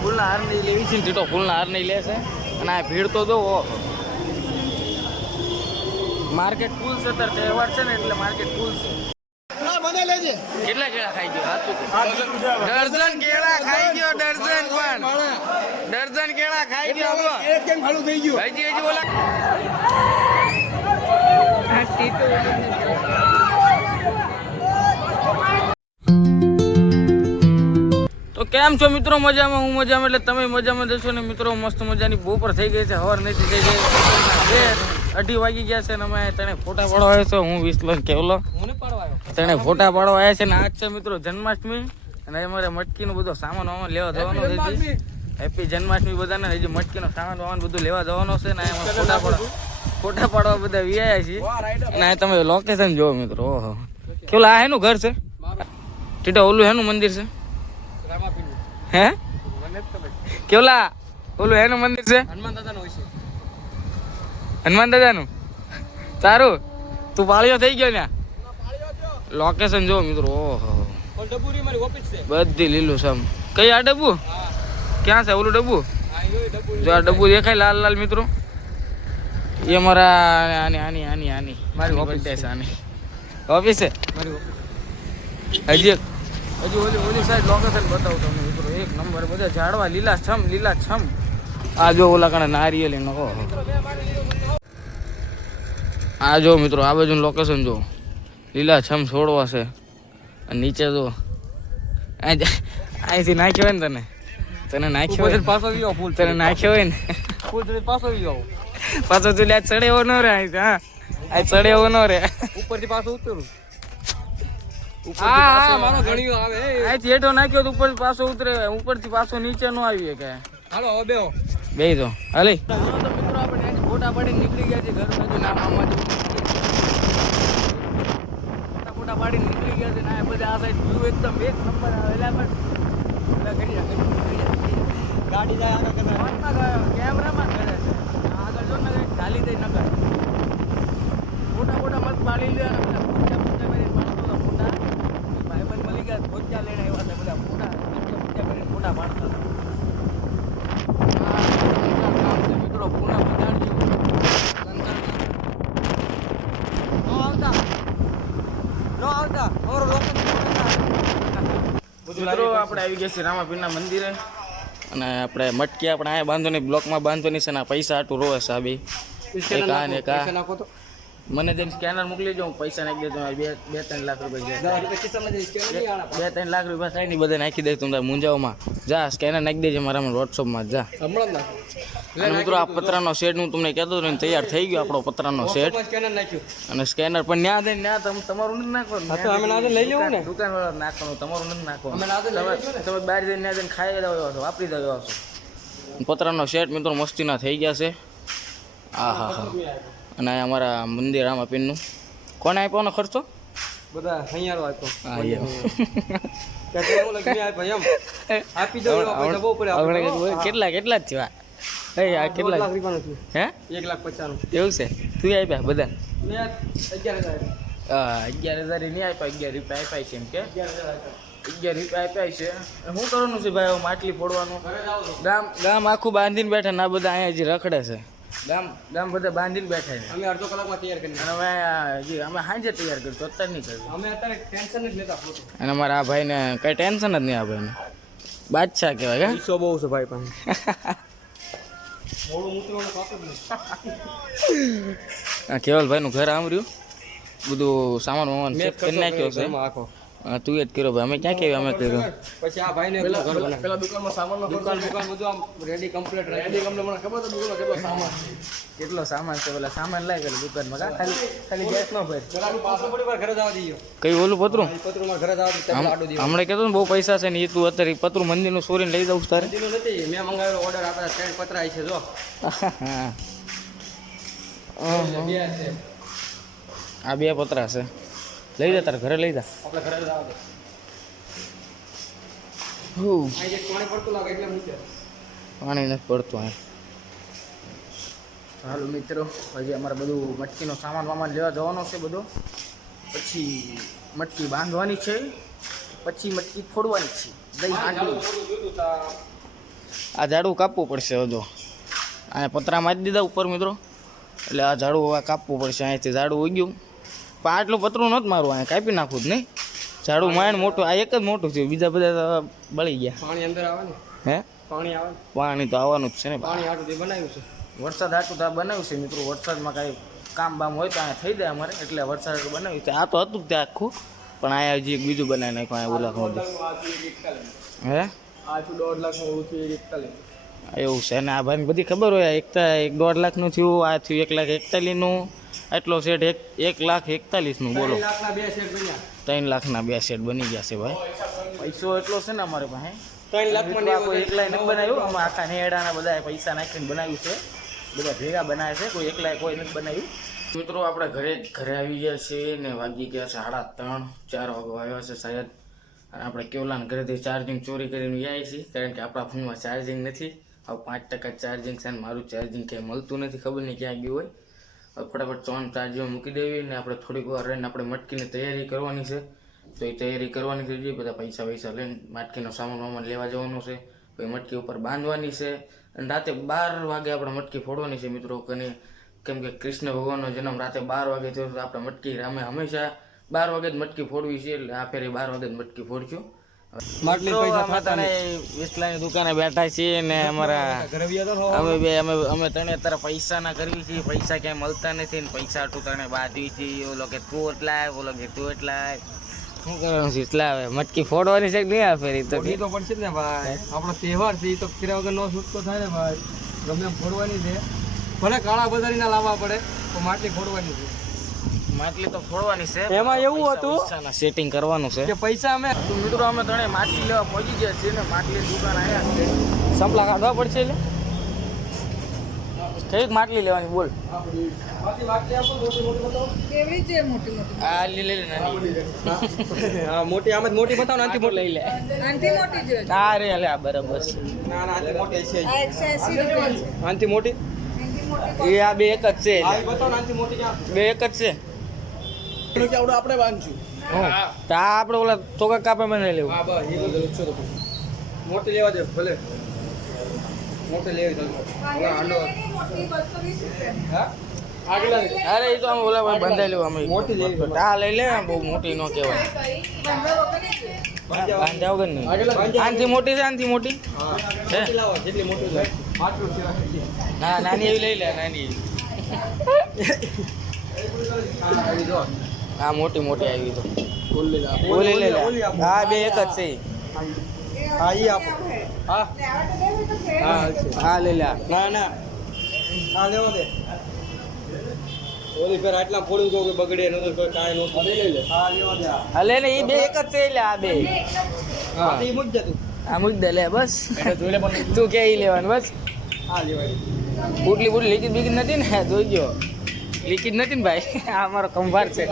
ફૂલના હાર નહીં લેવી. છે ને ટીટો ફૂલના હાર નહીં લેશે અને આ ભીડ તો જો માર્કેટ ફૂલ છે તાર તહેવાર છે ને એટલે માર્કેટ ફૂલ છે. કેટલા કેળા ખાઈ ગયો? દર્જન કેળા ખાઈ ગયો દર્જન પણ. દર્જન કેળા ખાઈ ગયો બોલો. હજી હજી બોલા. તો કેમ છો મિત્રો? મજામાં હું મજામાં એટલે તમે મજામાં જશો ને? મિત્રો મસ્ત મજાની બપોર થઈ ગઈ છે હવાર નથી થઈ ગઈ. અઢી વાગી ગયા છે ને અમે તને ફોટા પાડવા આવ્યો છે હું વિસલો કેવલો. તને ફોટા પાડવા આવ્યા છે ને આજ છે મિત્રો જન્માષ્ટમી. અને અમારે મટકીનો બધો સામાન વામાન લેવા જવાનો છે હેપી જન્માષ્ટમી! બધાને. હજી મટકીનો સામાન વામાન બધું લેવા જવાનો છે ને એમાં ફોટા પાડવા ફોટા પાડવા બધા વિયા છીએ. અને તમે લોકેશન જોવો મિત્રો ઓહો. કેવું આ હેનું ઘર છે? ટીટા ઓલું હેનું મંદિર છે? હે? કેવલા? ઓલું એનું મંદિર છે? હનુમાન દાદા નો હોય છે. હનુમાન દાદાનું? તારું? તું પાળીઓ થઈ ગયો ને લોકેશન જો મિત્રો ઓહો. છે. બધી લીલું સમ કઈ આ ડબ્બુ ક્યાં છે ઓલું ડબ્બુ જો આ ડબ્બુ દેખાય લાલ લાલ મિત્રો. એ મારા આની આની આની આની. મારી ઓફિસ છે. આની. ઓફિસ છે? મારી ઓફિસ હજી હજી ઓલી ઓલી સાઈડ લોકેશન બતાવું તમને મિત્રો. એક નંબર બધા ઝાડવા લીલા છમ લીલા છમ. આ જો ઓલા કણે નારિયેલી નો ઓહો. આ જો મિત્રો આ બાજુ લોકેશન જો. લીલા છમ છોડવા છે. અને નીચે જો અહીંથી નાખ્યો હોય ને તને. તને નાખ્યો હોય પાછો ગયો ફૂલ તને નાખ્યો હોય ને. ફૂલ પાછો ગયો પાછો તું લે ચડે એવો ન રે અહીંથી હા. આ ચડે એવો ન રે ઉપરથી પાછો ઉતરું. હા મારો ઘણીયો આવે નાખ્યો તો ઉપરથી પાછો ઉતરે ઉપરથી પાછો નીચે નો આવીએ કે હાલો હવે બેહો. બે તો હાલે. તો મિત્રો આપણે ફોટા પાડીને નીકળી ગયા છે ઘર બાજુ ના મામા ફોટા ફોટા પાડીને નીકળી ગયા છે ને બધા આ સાઈડ વ્યૂ એકદમ એક નંબર આવે એટલે કરી જા, કરી જા, કરી જા, કરી જા. ગાડી જાય આગળ કદાચ કેમેરામાં કરે છે. આગળ જો ને ચાલી દઈ નગર ફોટા ફોટા મત પાડી લે અને બધા પૂજા પૂજા કરીને પાડતો હતો ફોટા ભાઈબંધ ભોજા લઈને આવ્યા હતા બધા પૂજા પૂજા કરીને મિત્રો લોકેશન મિત્રો આપણે આવી ગયા છીએ રામાપીરના મંદિરે. અને આપણે મટકી આપણે અહીંયા બાંધવાની બ્લોકમાં બાંધવાની છે ને આ પૈસા આટું રોવે છે આ બે. એક આ ને એક આ. મને જેમ સ્કેનર મોકલી દો હું પૈસા નાખી દેજો બે બે ત્રણ લાખ રૂપિયા બે ત્રણ લાખ રૂપિયા થાય ને બધા નાખી દે તમને મુંજાઓમાં જા સ્કેનર નાખી દેજે મારામાં વોટ્સઅપમાં જા. હમણાં અને મિત્રો આ પતરાનો સેટ હું તમને કહેતો હતો ને તૈયાર થઈ ગયો આપણો પતરાનો સેટ સ્કેનર નાખ્યું. અને સ્કેનર પણ ન્યા દઈને ન્યા તમે તમારું નથી નાખવાનું. લઈ લેવું ને. દુકાન વાળા નાખવાનું તમારું નથી નાખવાનું. તમે બહાર જઈને ન્યા જઈને ખાઈ દેવા છો વાપરી દેવા છો પતરાનો સેટ મિત્રો મસ્તીના થઈ ગયા છે. આ હા હા અને અમારા મંદિર આમાં પીનનું. કોને આપ્યો ખર્ચો? બધા અહીંયા આપ્યો. આપી દો કેટલા કેટલા જ થયા? આ કેટલા લાખ રૂપિયાનું થયું. હે? એક લાખ પચાસનું એવું છે? તું આપ્યા બધા? મેં અગિયાર હજાર અગિયાર હજાર નહીં આપ્યા અગિયાર રૂપિયા આપ્યા છે એમ કે? અગિયાર રૂપિયા આપ્યા છે. શું કરવાનું છે ભાઈ માટલી ફોડવાનું. ગામ ગામ આખું બાંધીને બેઠા ને આ બધા અહીંયા જ રખડે છે. ગામ ગામ બધા બાંધીને બેઠા છે. અમે અડધો કલાકમાં તૈયાર કરી અને હવે આ અમે સાંજે તૈયાર કર્યું અત્યારે નહીં કરશું અમે અત્યારે ટેન્શન જ લેતા ફોટો અને અમારા આ ભાઈને કઈ ટેન્શન જ નહીં આ ભાઈને. બાદશાહ કહેવાય કે ઈસો બહુ છે ભાઈ પણ. જ કેવલભાઈનું ઘર આમ રહ્યું બધું સામાન વામાન કરી નાખ્યો છે. આખો. હા, તું એ જ કર્યો ભાઈ. અમે ક્યાં કેવી અમે કર્યો. પછી આ ભાઈને ઘર બનાવ પેલા દુકાનમાં સામાન દુકાન દુકાન બધું આમ રેડી કમ્પ્લીટ રેડી કમ્પ્લીટ મને ખબર તો દુકાનમાં કેટલો સામાન કેટલો સામાન છે પેલા સામાન લઈ ગયેલો દુકાનમાં. કા ખાલી ખાલી ગેસ નો ભાઈ પેલા પાછો પડી વાર ઘરે જવા દીયો. કઈ ઓલું પતરું? પતરું માં ઘરે જવા દઈએ આડો દીયો હમણે કહેતો ને બહુ પૈસા છે ને એ તું અત્યારે પતરું મંદિરનું સોરીને લઈ જાઉં તારે. દીધું નથી મેં મંગાવેલો ઓર્ડર આપણા ત્રણ પતરાય છે જો. આ બે પતરા છે. લઈ જા તારે ઘરે લઈ જા. આપણે ઘરે જવા હું પાણી પડતું લાગે એટલે મૂકે. પાણી નથી પડતું અહીં. ચાલો મિત્રો હજી અમારે બધું મટકીનો સામાન વામાન લેવા જવાનો છે બધો. પછી મટકી બાંધવાની છે પછી મટકી ફોડવાની છે. દહીં હાંડવી. આ ઝાડું કાપવું પડશે હજુ. અને પતરા મારી દીધા ઉપર મિત્રો. એટલે આ ઝાડું કાપવું પડશે અહીંથી. ઝાડું ઉગ્યું. પણ આટલું પતરું નહોતું મારું અહીંયા કાપી નાખવું જ નહીં. ઝાડું માંડ મોટું આ એક જ મોટું થયું બીજા બધા તો બળી ગયા. પાણી અંદર આવે ને હે? પાણી આવે પાણી તો આવવાનું જ છે ને પાણી તે બનાવ્યું છે? વરસાદ આટલું તો આ બનાવ્યું છે મિત્રો વરસાદમાં કાંઈ કામ બામ હોય તો અહીંયા થઈ જાય અમારે એટલે વરસાદ બનાવ્યું છે. આ તો હતું ત્યાં આખું પણ અહીંયા હજી એક બીજું બનાવી નાખ્યું અહીંયા ઓલા ખોદી હે? આ દોઢ લાખ એકતાલીસ એવું છે અને આ ભાઈને બધી ખબર હોય એકતા એક દોઢ લાખનું થયું આ થયું એક લાખ એકતાલીસનું એટલો સેટ એક એક લાખ એકતાલીસનું બોલો. ત્રણ લાખના બે સેટ બની ગયા છે ભાઈ. પૈસો એટલો છે ને અમારે પાસે? ત્રણ લાખ કોઈ એકલાય નથી બનાવ્યું. અમે આખા નેડાના બધા પૈસા નાખીને બનાવ્યું છે. બધા ભેગા બનાવે છે. કોઈ એકલાય કોઈ નથી બનાવ્યું. મિત્રો આપણે ઘરે ઘરે આવી ગયા છીએ ને વાગી ગયા છે સાડા ત્રણ ચાર વાગો આવ્યા છે શાયદ અને આપણે કેવલાને ઘરેથી ચાર્જિંગ ચોરી કરીને ગયા છીએ કારણ કે આપણા ફોનમાં ચાર્જિંગ નથી. હવે પાંચ ટકા ચાર્જિંગ છે અને મારું ચાર્જિંગ ક્યાંય મળતું નથી ખબર નહીં ક્યાં ગયું હોય. ફટાફટ ચોન ચાર્જિંગ મૂકી દેવી ને આપણે થોડીક વાર રહીને આપણે મટકીની તૈયારી કરવાની છે. તો એ તૈયારી કરવાની છે જે બધા પૈસા વૈસા લઈને માટકીનો સામાન વામાન લેવા જવાનું છે. પછી મટકી ઉપર બાંધવાની છે. અને રાતે બાર વાગે આપણે મટકી ફોડવાની છે મિત્રો. કને કેમ કે કૃષ્ણ ભગવાનનો જન્મ રાતે બાર વાગે થયો આપણે મટકી અમે હંમેશા બાર વાગે જ મટકી ફોડવી છે. એટલે આ ફેરે બાર વાગે જ મટકી ફોડશું. માટલી પૈસા અમે વિસલાની દુકાને બેઠા છીએ ને અમારા ઘરે વ્યા તો અમે બે અમે અમે તને અત્યારે પૈસા ના કરવી છીએ પૈસા ક્યાંય મળતા નથી ને પૈસા તું તને બાંધવી છે ઓલો કે તું એટલા ઓલો કે તું એટલા શું કરવાનું છે એટલા આવે? મટકી ફોડવાની છે કે નહીં આપે તો? તો પડશે ને ભાઈ. આપણો તહેવાર છે એ તો ફેરા વગર નો છૂટકો થાય ને ભાઈ. ગમે ફોડવાની છે. ભલે કાળા બધા ના લાવવા પડે તો માટલી ફોડવાની છે. માટલી તો ફોડવાની છે એમાં એવું હતું સેટિંગ કરવાનું છે. કે પૈસા અમે તો મિત્રો અમે ત્રણે માટલી લેવા પહોંચી ગયા છીએ ને માટલી દુકાન આવ્યા છે. સંપલા કાઢવા પડશે એટલે? કંઈક માટલી લેવાની બોલ. મોટી મોટી? લી લઈ હા મોટી આમ મોટી બતાવો ને મોટી. લઈ લે આંટી મોટી જોઈએ છે. આ રે લે આ બરાબર છે. ના ના મોટી એ આ બે એક જ છે બે એક જ છે. આવડે આપણે બાંધશું તો આ આપણે ઓલા ચોકા કાપે મને લેવું. હા બસ એ બધું છે તો મોટી લેવા દે ભલે. મોટી લેવી તો હા? અરે એ તો અમે ઓલા બંધાઈ લેવું અમે. મોટી લેવી. આ લઈ લે બહુ મોટી ન કહેવાય. પંદર વગર બાંધ્યા વગર નહીં આનથી મોટી છે આનથી મોટી? મોટી જેટલી ના નાની એવી લઈ લે નાની આ આવી જો હા મોટી મોટી આવી તો. ઓલી લા ઓલી લઈ લે ઓલી આપો. હા બે એક જ છે. હા ઈ આપો. હા. હા હાલશે. હા લઈ લે ના ના. હા લેવા દે. ઓલી ફેર આટલા ફોડું તો કે બગડે ન તો કોઈ કાંઈ નો લઈ લે હા લેવા દે હા. હા લે ને એ બે એક જ છે લે આ બે. હા તો ઈ મૂક જા તું. આ મૂક દે લે બસ. તું કે ઈ લેવાનું બસ. હા લેવા દે. બુટલી બુટલી લીકીટ બીકીટ નથી ને જોઈ ગયો. લીકીટ નથી ને ભાઈ? આ અમારો કંભાર છે.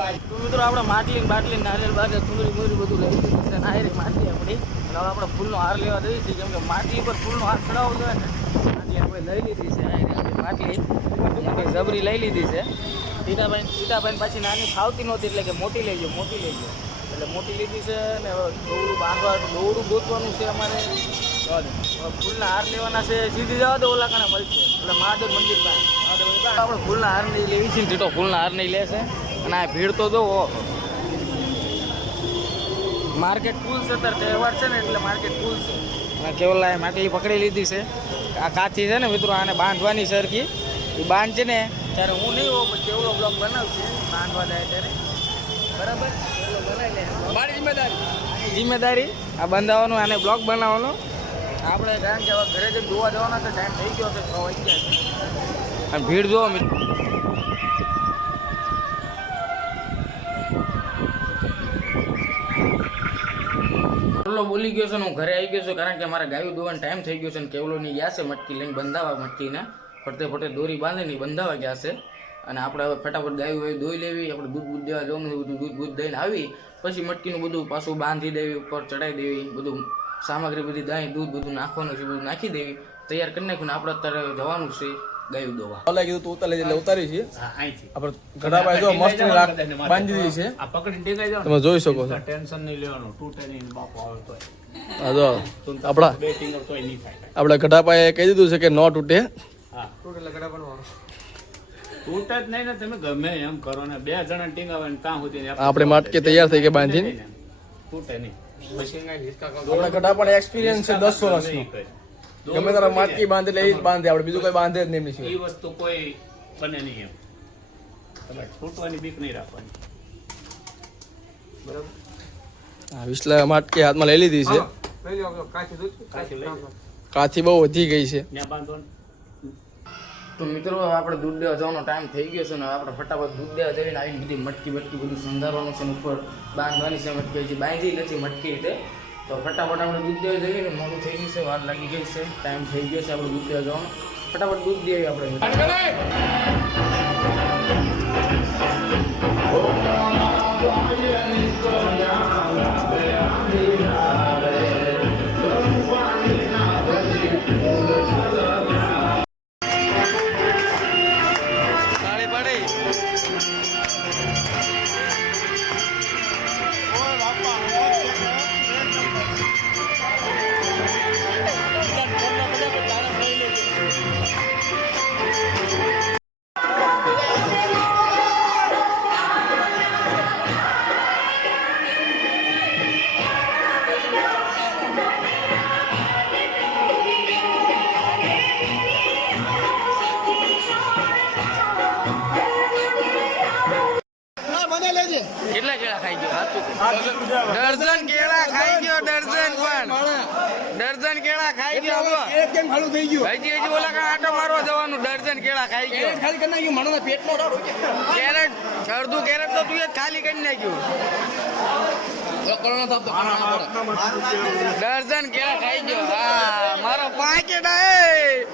મિત્રો આપણે માટલી બાટલી નારિયેલ બાટલી ચુંદડી મુંદડી બધું લઈ લીધું છે. નાયરી માટલી આપણી. અને હવે આપણે ફૂલનો હાર લેવા દઈએ છીએ, કેમ કે માટલી પર ફૂલનો હાર ચડાવવો જોઈએ ને. માટલી આપણે લઈ લીધી છે નાયરી માટલી. મોટી જબરી લઈ લીધી છે. સીતાભાઈ સીતાભાઈ પાછી નાની ફાવતી નહોતી એટલે કે મોટી લેજો મોટી લેજો એટલે મોટી લીધી છે ને દોરું બાંધવા દોરું ગોતવાનું છે અમારે. ફૂલના હાર લેવાના છે. સીધી જવા દો ઓલા કણે મળશે મહાદેવ મંદિર પાસે. આપણે ફૂલના હાર નહીં લેવી. છે ટીટો ફૂલના હાર નહીં લેશે. અને આ ભીડ તો જો માર્કેટ ફૂલ છે અત્યારે તહેવાર છે ને એટલે માર્કેટ ફૂલ છે. અને કેવલાએ માટલી પકડી લીધી છે. આ કાચી છે ને મિત્રો આને બાંધવાની સરખી. એ બાંધ છે ને ત્યારે હું નહીં હોઉં પણ કેવલો બ્લોક બનાવશે. બાંધવા જાય ત્યારે. બરાબર? કેવલો બનાવી લે મારી જિમ્મેદારી. આની જિમ્મેદારી આ બંધાવવાનું આને બ્લોક બનાવવાનો. આપણે કારણ કે હવે ઘરે જઈને જોવા જવાના છે ટાઈમ થઈ ગયો છે, છ વાગ્યા અને ભીડ જોવો મિત્રો. બોલી ગયો છે હું ઘરે આવી ગયો છું, કારણ કે મારે ગાયું દોવાનો ટાઈમ થઈ ગયો છે ને કેવલોની ગયા છે, મટકી લઈને બંધાવા, મટકીને ફરતે ફરતે દોરી બાંધીને બંધાવા ગયા છે. અને આપણે હવે ફટાફટ ગાયું હોય દોઈ લેવી, આપણે દૂધ બૂધ દેવા જવાનું બધું દૂધ બૂધ દઈને આવી, પછી મટકીનું બધું પાછું બાંધી દેવી, ઉપર ચડાવી દેવી, બધું સામગ્રી બધી દહીં દૂધ બધું નાખવાનું છે બધું નાખી દેવી. તૈયાર કરી નાખ્યું આપણે અત્યારે જવાનું છે ગાયું દોવા. ઓલા કીધું તું ઉતારી એટલે ઉતારી છે. આપણે ઘડાભાઈ જો મસ્ત રાખ બાંધી દીધી છે. આ પકડી ટેકાઈ જાવ તમે જોઈ શકો છો. ટેન્શન નહીં લેવાનું. તૂટે નહીં બાપો આવે તો હા જો આપણા બે ટીંગર નહીં થાય. આપણા ગઢાપાએ કહી દીધું છે કે ન તૂટે. હા. ટોટલ ગડા તૂટે જ નહીં ને તમે ગમે એમ કરો ને. બે જણા ટીંગાવે ને ત્યાં સુધી આપણે માટકે તૈયાર થઈ ગયા બાંધીને? તૂટે નહીં. કરો. આપણા ગઢાપાને એક્સપિરિયન્સ છે દસ વર્ષનો. ગમે તારા માટકી બાંધે એટલે એ જ બાંધે. આપણે બીજું કોઈ બાંધે જ નહીં એ વસ્તુ કોઈ બને નહીં એમ. તમે તૂટવાની બીક નહીં રાખવાની. બરાબર? વિસલા માટકી હાથમાં લઈ લીધી છે. કાચી બહુ વધી ગઈ છે. ત્યાં બાંધો ને. તો મિત્રો આપણે દૂધ દેવા જવાનો ટાઈમ થઈ ગયો છે ને આપણે ફટાફટ દૂધ દેવા જઈને આવીને બધી મટકી મટકી બધું સંધારવાનું છે ને ઉપર બાંધવાની છે મટકી. હજી બાંધી નથી મટકી રીતે. તો ફટાફટ આપણે દૂધ દેવા જઈએ ને, મોડું થઈ ગયું છે, વાર લાગી ગઈ છે ટાઈમ થઈ ગયો છે આપણે દૂધ દેવા જવાનો. ફટાફટ દૂધ દેવી આપણે. દર્જન કેળા ખાઈ ગયો દર્જન પણ. દર્જન કેળા ખાઈ ગયો હવે. હજી હજી ઓલા કા આટો મારવા જવાનું દર્જન કેળા ખાઈ ગયો. કેરેટ અડધું કેરેટ તો તું ખાલી કરી નાખ્યું. દર્જન કેળા ખાઈ ગયો. હા મારો પાકેડા એ!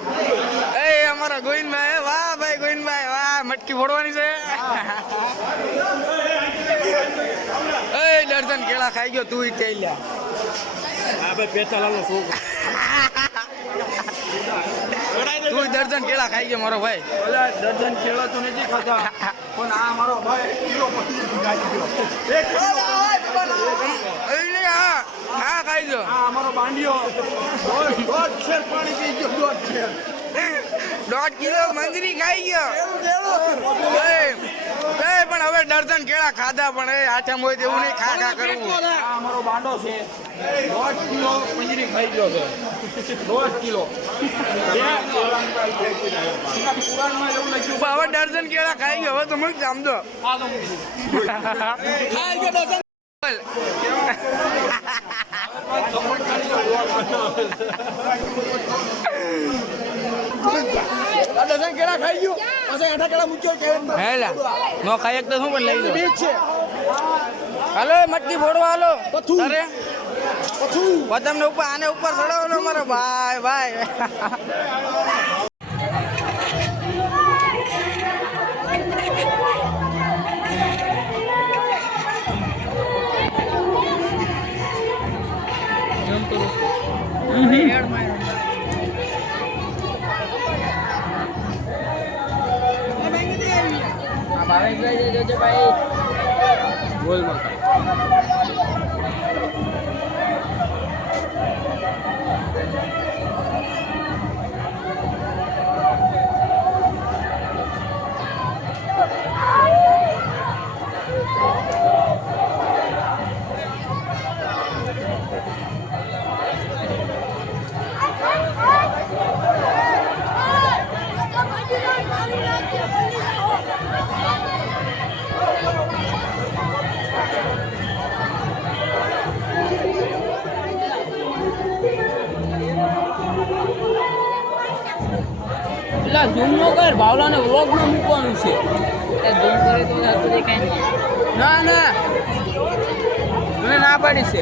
એ અમારા ગોવિંદભાઈ વાહ ભાઈ ગોવિંદભાઈ વાહ મટકી ફોડવાની છે એ કેળા ખાઈ ગયો તું તે લ્યા તું દર્જન કેળા ખાઈ ગયો મારો ભાઈ. દર્જન કેળા તો નથી ખાતા પણ આ મારો ભાઈ એ લે, હા હા જો ગયો અમારો બાંડિયો. દોઢ શેર પાણી પી ગયો દોઢ શેર. દોઢ કિલો મંજરી ખાઈ ગયો. પણ હવે દર્જન કેળા ખાધા પણ એ આઠમ હોય તેવું નહીં ખા ખા કરવું. અમારો બાંડો છે. દોઢ કિલો મંજરી ખાઈ ગયો છે. દોઢ કિલો. હવે દર્જન કેળા ખાઈ ગયો હવે તો મને સમજો બોલ. કેળા ખાઈ ગયું પછી કેળા મૂક્યો કે હેલા નો ખાઈ એક તો શું પણ લઈ લો. હાલો મટકી ફોડવા હાલો. અરે ને ઉપર આને ઉપર ચડાવો મારો ભાઈ ભાઈ ભાઈ. બોલ માતા પેલા ઝૂમ નો કર ભાવલાને વ્લોગમાં મૂકવાનું છે. ઝૂમ કરે તો થતું દેખાય નહીં. ના ના. મને ના પાડી છે.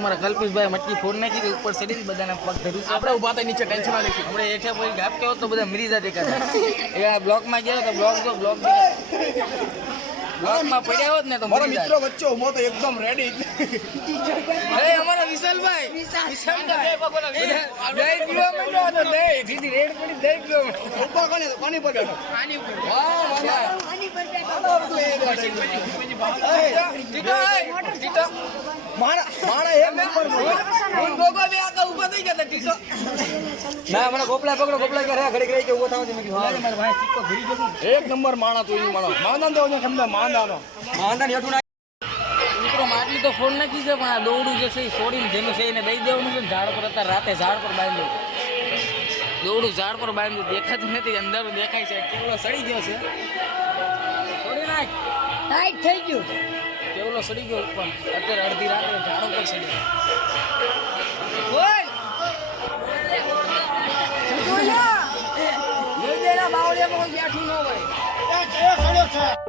અમારા કલ્પેશભાઈ મટકી ફોડ નાખી કે ઉપર ચડીને બધાને પગ ધરી આપણે ઊભા થઈ નીચે ટેન્શન ના લેશું આપણે એઠે પછી ગાપ કેવો તો બધા મરી જાતે દેખાતા એ આ બ્લોકમાં ગયા તો બ્લોક જો બ્લોક બ્લોકમાં પડ્યા હોત ને તો મારા મિત્રો વચ્ચે ઊભો તો એકદમ રેડી અરે અમારા વિશાલભાઈ. વિશાલભાઈ. દહીં પીવા માંડ્યો તો દહીં સીધી રેડ પડી દહીં પીવા. ઉપર કોને? કોની પર બેઠો? વાહ, વાહ. ટીટો, પર બેઠો. તા ટીટો. ના મને ગોપલા પકડો ગોપલા કે રે ઘડીક કે ઊભો થાવ છે મેં કીધું હા. મારા ભાઈ સિક્કો ઘડી જતો. એક નંબર માણા તું ઈ માણસ માંદાન દેવો છે સમજા માંદાનો. માંદાની હેઠું મિત્રો માટલી તો ફોન નાખી છે પણ આ દોડું જે છે એ છોડીને જેનું છે એને દઈ દેવાનું છે ઝાડ પર અત્યારે રાતે ઝાડ પર બાંધ્યું. દોડું ઝાડ પર બાંધ્યું. દેખાતું નથી અંદર દેખાય છે. કેવડો સડી ગયો છે. છોડી નાખ. ટાઈટ થઈ ગયું. કેવલો સડી ગયો પણ અત્યારે અડધી રાત્રે ઝાડ ઉપર સડી ગયો બાવળિયામાં બેઠું ન હોય